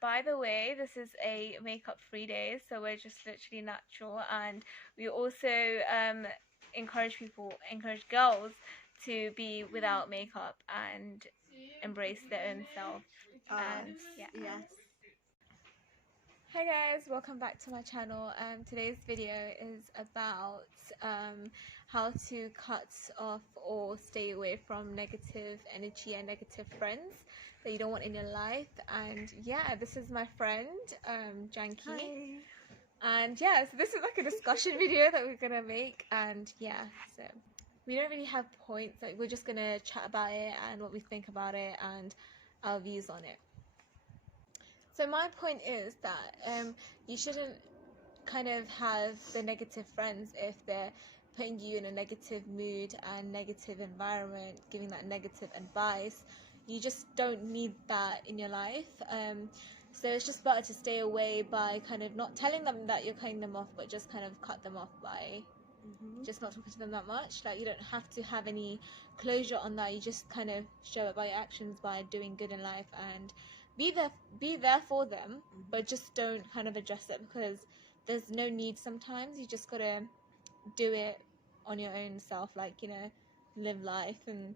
By the way, this is a makeup free day, so we're just literally natural, and we also encourage girls to be without makeup and embrace their own self. And Yes. Hi guys, welcome back to my channel. Today's video is about how to cut off or stay away from negative energy and negative friends that you don't want in your life. And yeah, this is my friend Janky. Hi. And yeah, so this is like a discussion video that we're gonna make. And yeah, so we don't really have points, like we're just gonna chat about it and what we think about it and our views on it. So my point is that you shouldn't kind of have the negative friends if they're putting you in a negative mood and negative environment, giving that negative advice. You just don't need that in your life. So it's just better to stay away by kind of not telling them that you're cutting them off, but just kind of cut them off by just not talking to them that much. Like, you don't have to have any closure on that. You just kind of show it by your actions, by doing good in life, and be there for them, but just don't kind of address it, because there's no need. Sometimes you just gotta do it on your own self, like, you know, live life and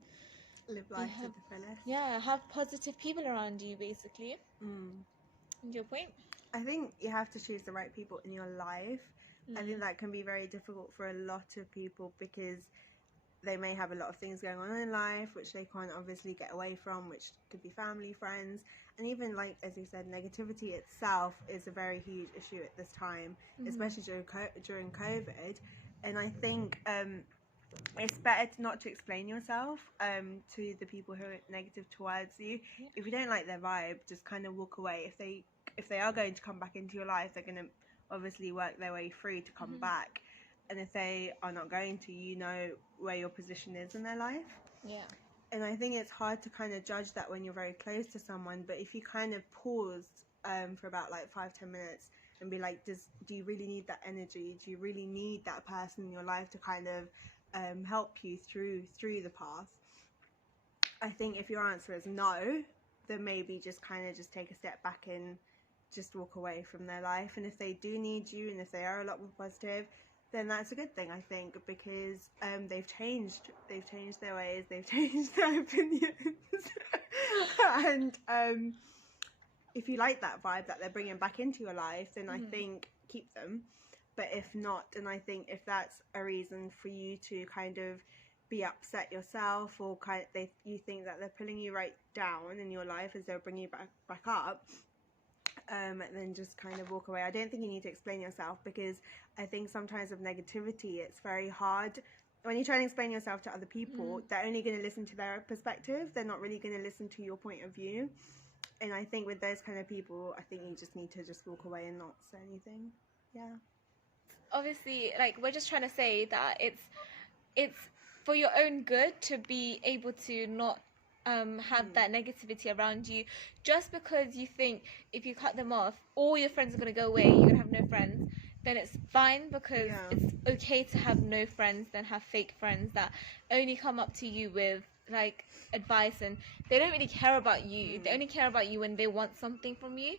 Live life to the fullest. Yeah, have positive people around you, basically. And your point? I think you have to choose the right people in your life. I think that can be very difficult for a lot of people because they may have a lot of things going on in life which they can't obviously get away from, which could be family, friends, and even, like as you said, negativity itself is a very huge issue at this time, especially during COVID. And I think it's better not to explain yourself to the people who are negative towards you. If you don't like their vibe, just kind of walk away. If they are going to come back into your life, they're going to obviously work their way through to come back. And if they are not going to, you know where your position is in their life. Yeah. And I think it's hard to kind of judge that when you're very close to someone, but if you kind of pause for about like 5-10 minutes and be like, do you really need that energy? Do you really need that person in your life to kind of help you through the path? I think if your answer is no, then maybe just kind of just take a step back and just walk away from their life. And if they do need you, and if they are a lot more positive, then that's a good thing, I think, because they've changed their ways, they've changed their opinions. And if you like that vibe that they're bringing back into your life, then I think keep them. But if not, and I think if that's a reason for you to kind of be upset yourself, or you think that they're pulling you right down in your life as they're bringing you back up, then just kind of walk away. I don't think you need to explain yourself, because I think sometimes with negativity it's very hard when you try and explain yourself to other people. They're only going to listen to their perspective, they're not really going to listen to your point of view. And I think with those kind of people, I think you just need to just walk away and not say anything. Yeah, Obviously, like, we're just trying to say that it's for your own good to be able to not have that negativity around you. Just because you think if you cut them off, all your friends are going to go away, you're going to have no friends, then it's fine, because it's okay to have no friends than have fake friends that only come up to you with like advice, and they don't really care about you. They only care about you when they want something from you,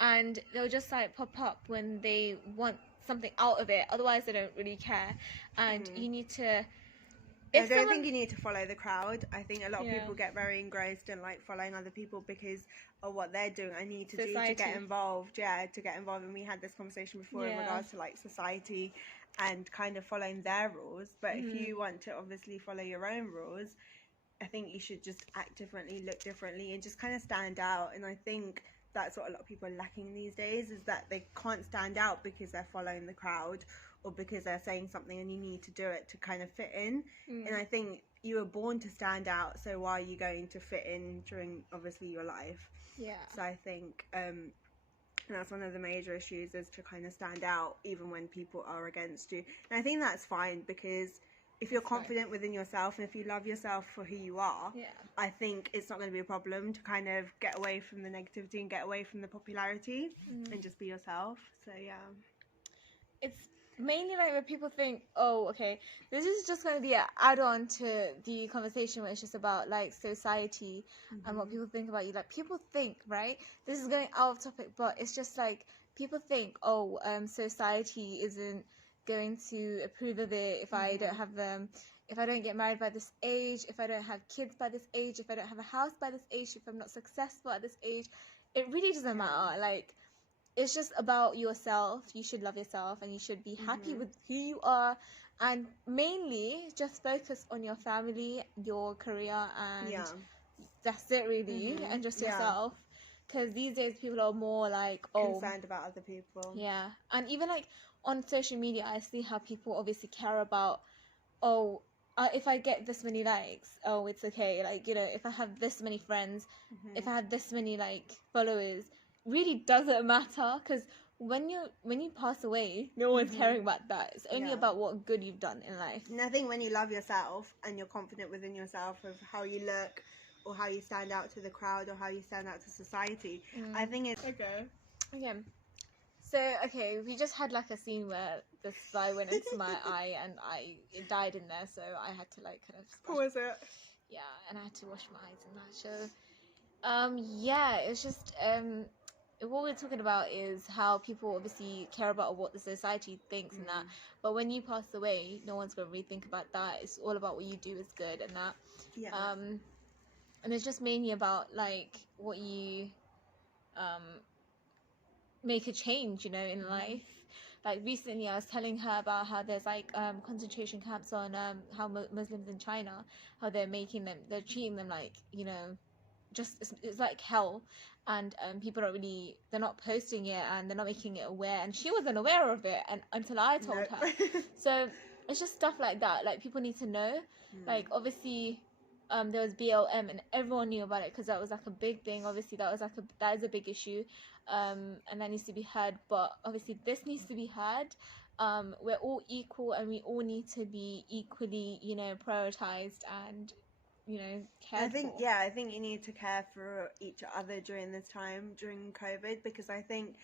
and they'll just like pop up when they want something out of it. Otherwise they don't really care. And you need to, I don't think you need to follow the crowd. I think a lot of people get very engrossed in like following other people because of what they're doing. I need to do to get involved. And we had this conversation before in regards to like society and kind of following their rules. But if you want to obviously follow your own rules, I think you should just act differently, look differently, and just kind of stand out. And I think that's what a lot of people are lacking these days, is that they can't stand out because they're following the crowd, or because they're saying something and you need to do it to kind of fit in. And I think you were born to stand out, so why are you going to fit in during obviously your life? So I think that's one of the major issues, is to kind of stand out even when people are against you. And I think that's fine, because if you're confident within yourself and if you love yourself for who you are, I think it's not going to be a problem to kind of get away from the negativity and get away from the popularity and just be yourself. So yeah, mainly like when people think, oh, okay, this is just going to be an add-on to the conversation where it's just about like society and what people think about you. Like people think, right? This is going out of topic, but it's just like people think, oh, society isn't going to approve of it if I don't have if I don't get married by this age, if I don't have kids by this age, if I don't have a house by this age, if I'm not successful at this age. It really doesn't matter. Like, it's just about yourself. You should love yourself and you should be happy with who you are, and mainly just focus on your family, your career, and that's it really, and just yourself, because these days people are more like concerned about other people. And even like on social media I see how people obviously care about if I get this many likes, it's okay. Like, you know, if I have this many friends, if I have this many like followers, really doesn't matter, because when you pass away, no one's caring about that. It's only about what good you've done in life. And I think when you love yourself and you're confident within yourself of how you look or how you stand out to the crowd or how you stand out to society, I think it's okay. So, okay, we just had like a scene where the fly went into my eye and it died in there, so I had to like kind of What was it? Yeah, and I had to wash my eyes and that. So yeah, it's just what we're talking about is how people obviously care about what the society thinks and that, but when you pass away, no one's going to really think about that. It's all about what you do is good and that. And it's just mainly about like what you make a change, you know, in life. Like recently I was telling her about how there's like concentration camps on how Muslims in China, how they're treating them like, you know, just it's like hell, and people they're not posting it and they're not making it aware, and she wasn't aware of it and until I told her. So it's just stuff like that, like people need to know. Like obviously there was BLM and everyone knew about it because that was like a big thing. Obviously that is a big issue, and that needs to be heard, but obviously this needs to be heard. We're all equal and we all need to be equally, you know, prioritized and, you know, cared for. I think you need to care for each other during this time, during COVID, because I think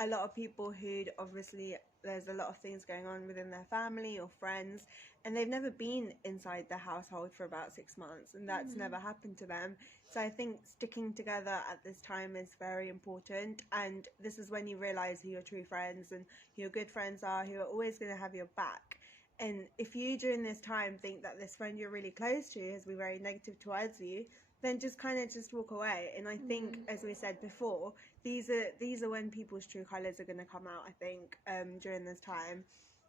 a lot of people who'd obviously, there's a lot of things going on within their family or friends, and they've never been inside the household for about 6 months, and that's never happened to them. So I think sticking together at this time is very important, and this is when you realize who your true friends and who your good friends are, who are always going to have your back. And if you during this time think that this friend you're really close to has been very negative towards you, then just kind of just walk away. And I think, as we said before, these are when people's true colours are going to come out, I think, during this time.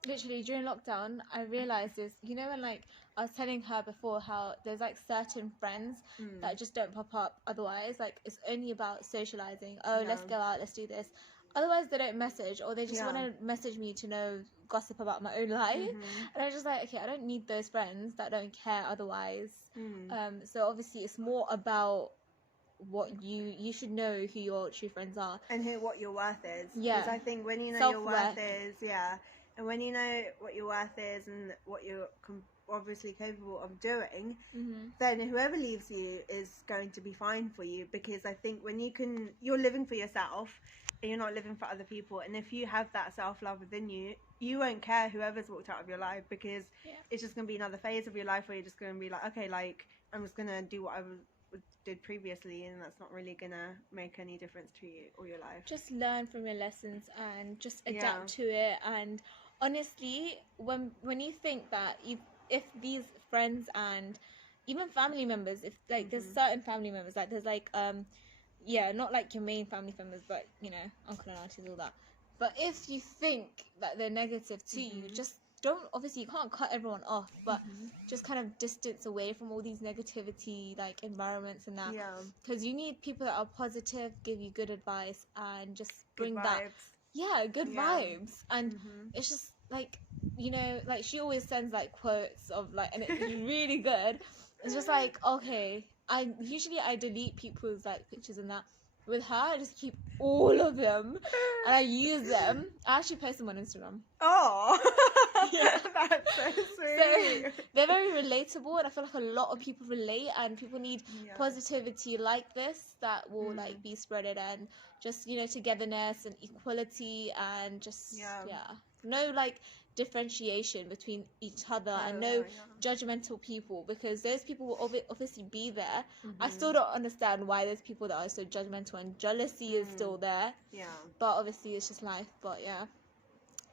Literally during lockdown I realized this, you know, when like I was telling her before how there's like certain friends that just don't pop up otherwise. Like it's only about socializing. Let's go out, let's do this. Otherwise they don't message, or they just want to message me to know gossip about my own life. And I'm just like, okay, I don't need those friends that don't care otherwise. So obviously it's more about what you should know who your true friends are and what your worth is. Because I think when you know your worth is, and when you know what your worth is and what you're obviously capable of doing, then whoever leaves you is going to be fine for you. Because I think when you're living for yourself and you're not living for other people, and if you have that self-love within you, you won't care whoever's walked out of your life, because it's just going to be another phase of your life where you're just going to be like, okay, like I'm just going to do what I did previously, and that's not really going to make any difference to you or your life. Just learn from your lessons and just adapt to it. And honestly, when you think that if these friends and even family members, if like there's certain family members, like there's like not like your main family members, but you know, uncle and aunties, all that. But if you think that they're negative to you, just don't, obviously you can't cut everyone off, but just kind of distance away from all these negativity like environments and that, because you need people that are positive, give you good advice, and just bring that good vibes. And it's just like, you know, like she always sends like quotes of like, and it's really good. It's just like, okay, I delete people's like pictures and that. With her, I just keep all of them and I use them. I actually post them on Instagram. Oh, that's so sweet. So they're very relatable, and I feel like a lot of people relate, and people need positivity like this that will like be spreaded, and just, you know, togetherness and equality, and just no like differentiation between each other, and no judgmental people, because those people will obviously be there. I still don't understand why there's people that are so judgmental, and jealousy is still there. But obviously it's just life. But yeah,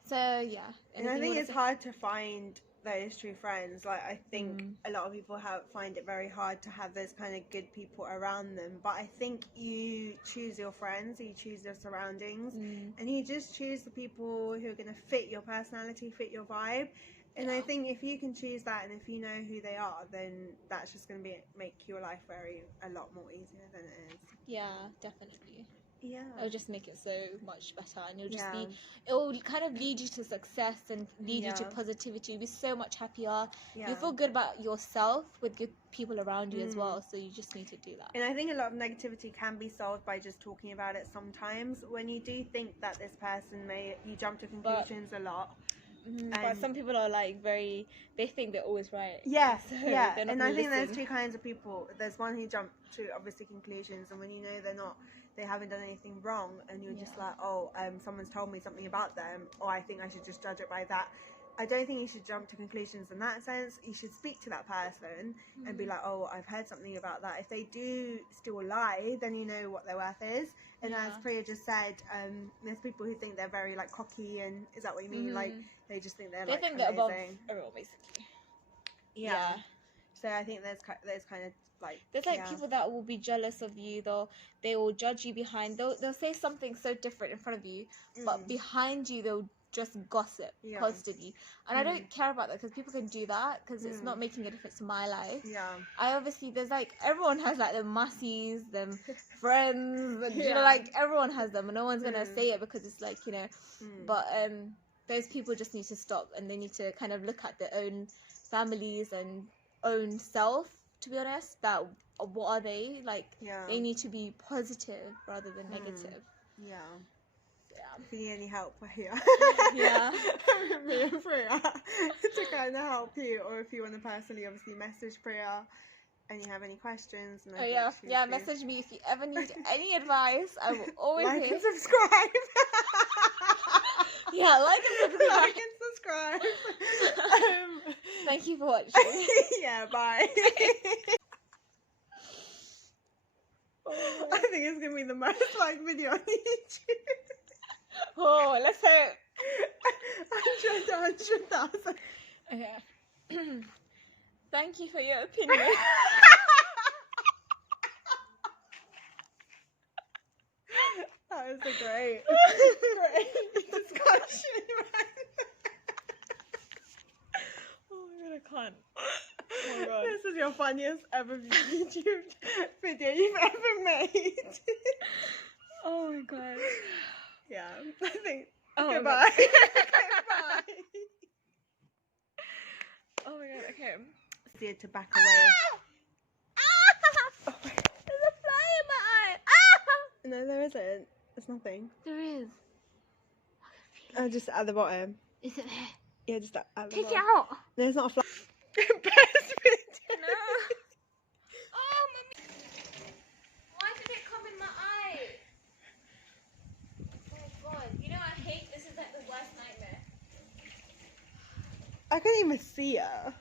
so yeah, and I think it's hard to find those true friends. Like, I think a lot of people find it very hard to have those kind of good people around them, but I think you choose your friends, you choose your surroundings, and you just choose the people who are going to fit your personality, fit your vibe. And I think if you can choose that, and if you know who they are, then that's just going to make your life a lot more easier than it is. Yeah, definitely. Yeah, it'll just make it so much better, and it'll just it'll kind of lead you to success and lead you to positivity. You'll be so much happier. You'll feel good about yourself with good people around you as well, so you just need to do that. And I think a lot of negativity can be solved by just talking about it. Sometimes when you do think that this person you jump to conclusions a lot. But some people are like they think they're always right. Yeah, so and I think there's two kinds of people. There's one who jump to obviously conclusions, and when you know they haven't done anything wrong, and you're just like, oh, someone's told me something about them, or I think I should just judge it by that. I don't think you should jump to conclusions in that sense. You should speak to that person and be like, oh, I've heard something about that. If they do still lie, then you know what their worth is. And as Priya just said, there's people who think they're very like cocky, and is that what you mean? Like they just think they're they're above everyone, basically. Yeah. So I think there's kind of like there's like people that will be jealous of you, they will judge you behind, they'll say something so different in front of you, but behind you they'll just gossip constantly, and I don't care about that, because people can do that because it's not making a difference to my life. I obviously, there's like, everyone has like them massies, them friends, and you know, like everyone has them, and no one's gonna say it because it's like, you know, but those people just need to stop, and they need to kind of look at their own families and own self, to be honest, that what are they like. They need to be positive rather than negative. If you need any help, we're here. Me and Priya to kind of help you, or if you want to personally obviously message Priya and you have any questions. And message me if you ever need any advice. I will always like and subscribe. Like and subscribe. Like and subscribe. Thank you for watching. Bye. I think it's gonna be the most liked video on YouTube. Oh, let's hope. 100,000. Okay. Thank you for your opinion. That was a great discussion. Oh my god, I can't. Oh my god. This is your funniest ever YouTube video you've ever made. Oh my god. I think. Goodbye. Goodbye. Oh my god, okay. See it to back away. There's a fly in my eye. No, there isn't. There's nothing. There is. Just at the bottom. Is it there? Yeah, just at the bottom. Take it out. No, it's not a fly. No. Oh, mommy. Why did it come in my eye? Oh my god. You know, I hate this. Is like the worst nightmare. I couldn't even see her.